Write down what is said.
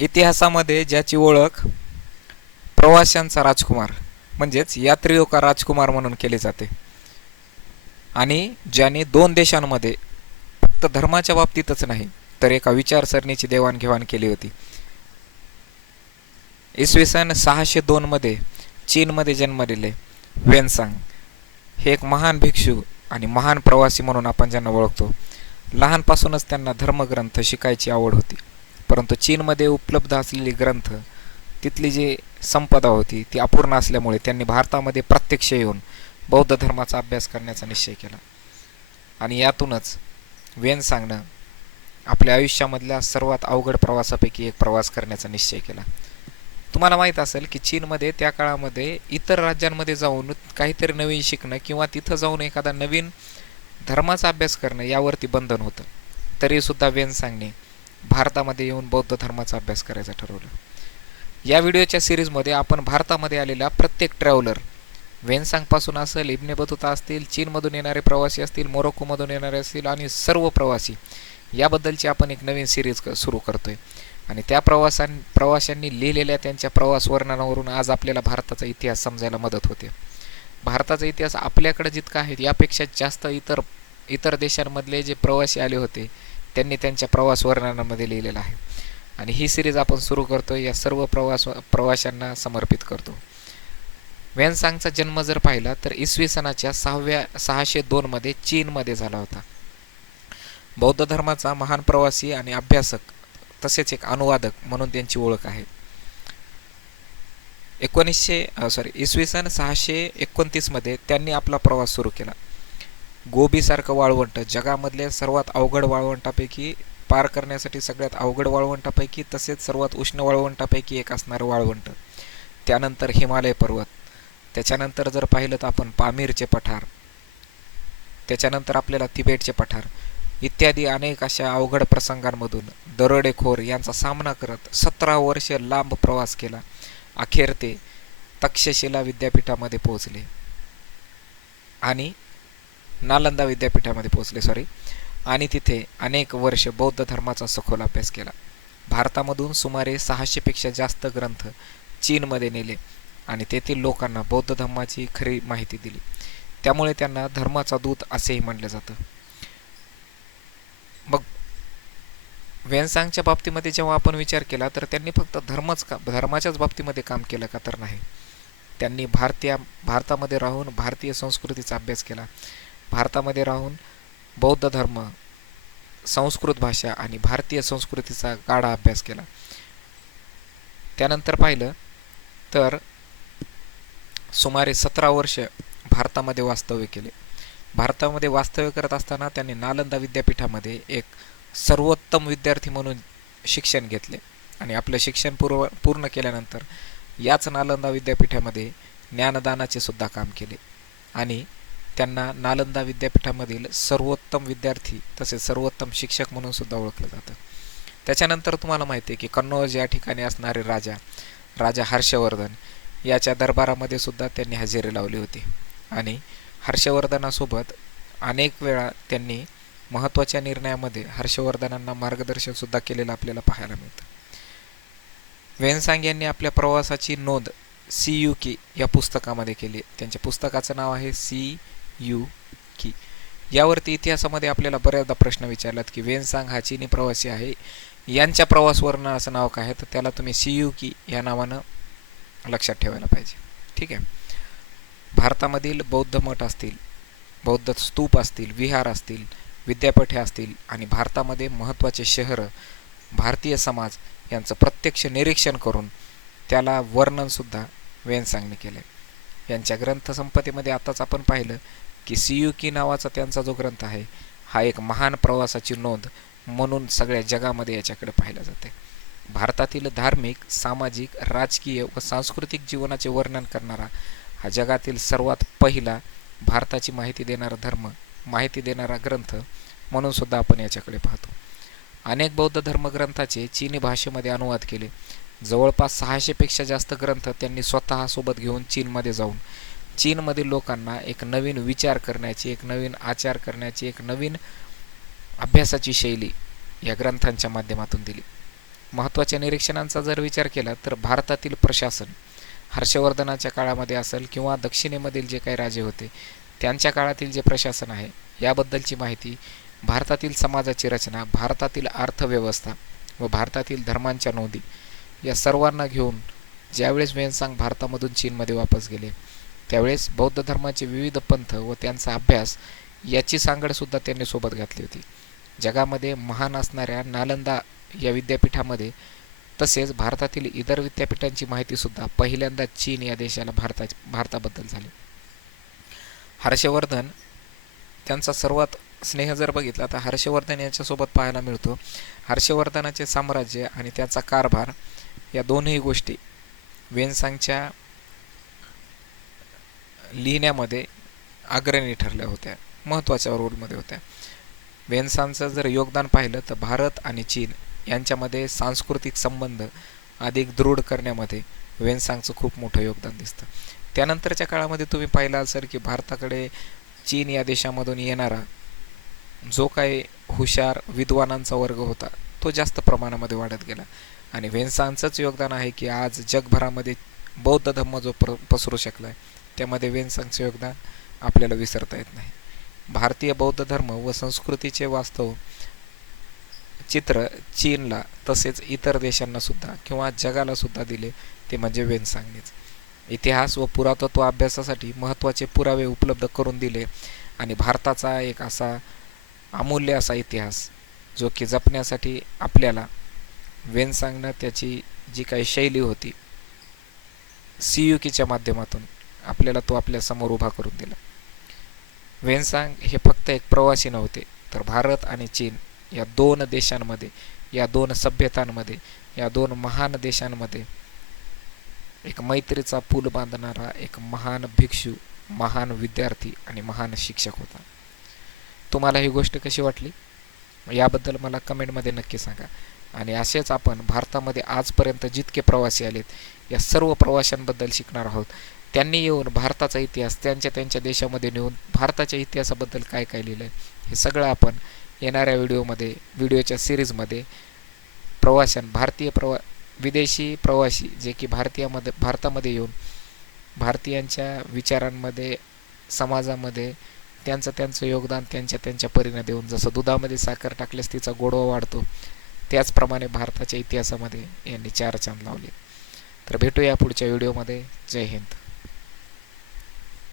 इतिहासामध्ये ज्याची ओळख प्रवाशांचा राजकुमार म्हणजेच यात्रियो का राजकुमार म्हणून केले जाते. आणि ज्याने दोन देशांमध्ये फक्त धर्माच्या बाबतीतच नाही तर एका विचारसरणीची देवाणघेवाण केली होती. इसवी सन सहाशे दोनमध्ये चीनमध्ये जन्मलेले वेनसांग. हे एक महान भिक्षू आणि महान प्रवासी म्हणून आपण ज्यांना ओळखतो लहानपासूनच त्यांना धर्मग्रंथ शिकायची आवड होती. परंतु चीनमध्ये उपलब्ध असलेले ग्रंथ तिथली जी संपदा होती ती अपूर्ण असल्यामुळे त्यांनी भारतामध्ये प्रत्यक्ष येऊन बौद्ध धर्माचा अभ्यास करण्याचा निश्चय केला. आणि यातूनच वेन सांगणं आपल्या आयुष्यामधल्या सर्वात अवघड प्रवासापैकी एक प्रवास करण्याचा निश्चय केला. तुम्हाला माहीत असेल की चीनमध्ये त्या काळामध्ये इतर राज्यांमध्ये जाऊन काहीतरी नवीन शिकणं किंवा तिथं जाऊन एखादा नवीन धर्माचा अभ्यास करणं यावरती बंधन होतं. तरीसुद्धा वेन सांगणे भारतामध्ये येऊन बौद्ध धर्माचा अभ्यास करायचा ठरवलं. या व्हिडिओच्या सिरीजमध्ये आपण भारतामध्ये आलेल्या प्रत्येक ट्रॅव्हलर वेनसांगपासून असेल इब्ने बतुता असतील चीनमधून येणारे प्रवासी असतील मोरोक्कोमधून येणारे असतील आणि सर्व प्रवासी याबद्दलची आपण एक नवीन सिरीज क सुरू करतोय. आणि त्या प्रवासां प्रवाशांनी लिहिलेल्या त्यांच्या प्रवास वर्णनावरून आज आपल्याला भारताचा इतिहास समजायला मदत होते. भारताचा इतिहास आपल्याकडे जितका आहे यापेक्षा जास्त इतर इतर देशांमधले जे प्रवासी आले होते त्यांनी त्यांच्या प्रवास वर्णनामध्ये लिहिलेलं आहे. आणि ही सिरीज आपण सुरू करतो या सर्व प्रवास प्रवाशांना समर्पित करतो. वॅनसांगचा जन्म जर पाहिला तर इसवी सणाच्या सहाव्या सहाशे दोनमध्ये चीनमध्ये झाला होता. बौद्ध धर्माचा महान प्रवासी आणि अभ्यासक तसेच एक अनुवादक म्हणून त्यांची ओळख आहे. एकोणीसशे सॉरी इसवी सन सहाशे एकोणतीसमध्ये त्यांनी आपला प्रवास सुरू केला. गोबीसारखं वाळवंट जगामधल्या सर्वात अवघड वाळवंटापैकी पार करण्यासाठी सगळ्यात अवघड वाळवंटापैकी तसेच सर्वात उष्ण वाळवंटापैकी एक असणारं वाळवंट. त्यानंतर हिमालय पर्वत. त्याच्यानंतर जर पाहिलं तर आपण पामीरचे पठार. त्याच्यानंतर आपल्याला तिबेटचे पठार. इत्यादी अनेक अशा अवघड प्रसंगांमधून दरोडेखोर यांचा सामना करत सतरा वर्ष लांब प्रवास केला. अखेर ते तक्षशिला विद्यापीठामध्ये पोहोचले. आणि नालंदा विद्यापीठामध्ये पोहोचले सॉरी आणि तिथे अनेक वर्ष बौद्ध धर्माचा सखोल अभ्यास केला. भारतामधून सुमारे सहाशेपेक्षा जास्त ग्रंथ चीनमध्ये नेले आणि तेथील लोकांना बौद्ध धर्माची खरी माहिती दिली. त्यामुळे त्यांना धर्माचा दूत असेही म्हटलं जातं. मग वेनसांगच्या बाबतीमध्ये जेव्हा आपण विचार केला तर त्यांनी फक्त धर्मच का धर्माच्याच बाबतीमध्ये काम केलं का तर नाही. त्यांनी भारतीय भारतामध्ये राहून भारतीय संस्कृतीचा अभ्यास केला. भारतामध्ये राहून बौद्ध धर्म संस्कृत भाषा आणि भारतीय संस्कृतीचा गाढा अभ्यास केला. त्यानंतर पाहिलं तर सुमारे सतरा वर्ष भारतामध्ये वास्तव्य केले. भारतामध्ये वास्तव्य करत असताना त्यांनी नालंदा विद्यापीठामध्ये एक सर्वोत्तम विद्यार्थी म्हणून शिक्षण घेतले आणि आपलं शिक्षण पूर्व पूर्ण केल्यानंतर याच नालंदा विद्यापीठामध्ये ज्ञानदानाचे सुद्धा काम केले आणि त्यांना नालंदा विद्यापीठामधील सर्वोत्तम विद्यार्थी तसेच सर्वोत्तम शिक्षक म्हणून सुद्धा ओळखलं जातं. त्याच्यानंतर तुम्हाला माहिती आहे की कन्नौज या ठिकाणी असणारे राजा राजा हर्षवर्धन याच्या दरबारामध्ये सुद्धा त्यांनी हजेरी लावली होती. आणि हर्षवर्धनासोबत अनेक वेळा त्यांनी महत्त्वाच्या निर्णयामध्ये हर्षवर्धनांना मार्गदर्शनसुद्धा केलेलं आपल्याला पाहायला मिळतं. वेनसांग यांनी आपल्या प्रवासाची नोंद सी यू की या पुस्तकामध्ये केली. त्यांच्या पुस्तकाचं नाव आहे सी यू की. यावरती इतिहासामध्ये आपल्याला बऱ्याचदा प्रश्न विचारलात की वेनसांग हा चीनी प्रवासी आहे. यांच्या प्रवास असं नाव काय आहे? तर त्याला तुम्ही सी यू की या नावानं लक्षात ठेवायला पाहिजे. ठीक आहे? भारतामधील बौद्ध मठ असतील बौद्ध स्तूप असतील विहार असतील विद्यापीठे असतील आणि भारतामध्ये महत्त्वाचे शहरं भारतीय समाज यांचं प्रत्यक्ष निरीक्षण करून त्याला वर्णनसुद्धा वेनसांगने केलं आहे यांच्या ग्रंथसंपत्तीमध्ये आताच आपण पाहिलं की सी यू की नावाचा त्यांचा जो ग्रंथ आहे हा एक महान प्रवासाची नोंद म्हणून सगळ्या जगामध्ये याच्याकडे पाहिलं जाते. भारतातील धार्मिक सामाजिक राजकीय व सांस्कृतिक जीवनाचे वर्णन करणारा हा जगातील सर्वात पहिला भारताची माहिती देणारा धर्म माहिती देणारा ग्रंथ म्हणून सुद्धा आपण याच्याकडे पाहतो. अनेक बौद्ध धर्मग्रंथाचे चीनी भाषेमध्ये अनुवाद केले. जवळपास सहाशेपेक्षा जास्त ग्रंथ त्यांनी स्वतः सोबत घेऊन चीनमध्ये जाऊन चीनमधील लोकांना एक नवीन विचार करण्याची एक नवीन आचार करण्याची एक नवीन अभ्यासाची शैली या ग्रंथांच्या माध्यमातून दिली. महत्त्वाच्या निरीक्षणांचा जर विचार केला तर भारतातील प्रशासन हर्षवर्धनाच्या काळामध्ये असेल किंवा दक्षिणेमधील जे काही राजे होते त्यांच्या काळातील जे प्रशासन आहे याबद्दलची माहिती भारतातील समाजाची रचना भारतातील अर्थव्यवस्था व भारतातील धर्मांच्या नोंदी या सर्वांना घेऊन ज्यावेळेस वेनसांग भारतामधून चीनमध्ये वापस गेले त्यावेळेस बौद्ध धर्माचे विविध पंथ व त्यांचा अभ्यास याची सांगडसुद्धा त्यांनी सोबत घातली होती. जगामध्ये महान असणाऱ्या नालंदा या विद्यापीठामध्ये तसेच भारतातील इतर विद्यापीठांची माहितीसुद्धा पहिल्यांदा चीन या देशाला भारता भारताबद्दल झाली. हर्षवर्धन त्यांचा सर्वात स्नेह जर बघितला तर हर्षवर्धन यांच्यासोबत पाहायला मिळतो. हर्षवर्धनाचे साम्राज्य आणि त्याचा कारभार या दोनही गोष्टी वेनसांगच्या लिहिण्यामध्ये अग्रणी ठरल्या होत्या महत्त्वाच्या रोलमध्ये होत्या. वेनसांचं जर योगदान पाहिलं तर भारत आणि चीन यांच्यामध्ये सांस्कृतिक संबंध अधिक दृढ करण्यामध्ये वेनसांगचं खूप मोठं योगदान दिसतं. त्यानंतरच्या काळामध्ये तुम्ही पाहिला असेल की भारताकडे चीन या देशामधून येणारा जो काही हुशार विद्वानांचा वर्ग होता तो जास्त प्रमाणामध्ये वाढत गेला. आणि वेन्सांचंच योगदान आहे की आज जगभरामध्ये बौद्ध धम्म जो प्र पसरू शकला आहे त्यामध्ये वेन्सांगचं योगदान आपल्याला विसरता येत नाही. भारतीय बौद्ध धर्म व संस्कृतीचे वास्तव चित्र चीनला तसेच इतर देशांना सुद्धा किंवा जगाला सुद्धा दिले ते म्हणजे वेनसांगनेच. इतिहास व पुरातत्व अभ्यासासाठी महत्त्वाचे पुरावे उपलब्ध करून दिले आणि भारताचा एक असा अमूल्य असा इतिहास जो की जपण्यासाठी आपल्याला वेनसांगनं त्याची जी काही शैली होती सीयुकीच्या माध्यमातून आपल्याला तो आपल्यासमोर उभा करून दिला. वेनसांग हे फक्त एक प्रवासी नव्हते तर भारत आणि चीन या दोन देशांमध्ये या दोन सभ्यतांमध्ये या दोन महान देशांमध्ये एक मैत्रीचा पूल बांधणारा एक महान भिक्षू महान विद्यार्थी आणि महान शिक्षक होता. तुम्हाला ही गोष्ट कशी वाटली? याबद्दल मला कमेंटमध्ये नक्की सांगा. आणि असेच आपण भारतामध्ये आजपर्यंत जितके प्रवासी आलेत या सर्व प्रवाशांबद्दल शिकणार आहोत. त्यांनी येऊन भारताचा इतिहास त्यांच्या त्यांच्या देशामध्ये नेऊन भारताच्या इतिहासाबद्दल काय काय लिहिलं आहे हे सगळं आपण येणाऱ्या व्हिडिओमध्ये व्हिडिओच्या सिरीजमध्ये प्रवाशां भारतीय प्रवा विदेशी प्रवासी जे की भारतीयामध्ये भारतामध्ये येऊन भारतीयांच्या विचारांमध्ये समाजामध्ये त्यांचं त्यांचं योगदान त्यांच्या त्यांच्या परीने देऊन जसं दुधामध्ये साखर टाकल्यास तिचा गोडवा वाढतो त्याचप्रमाणे भारताच्या इतिहासामध्ये यांनी चार चांद लावले. तर भेटूया पुढच्या व्हिडिओमध्ये. जय हिंद.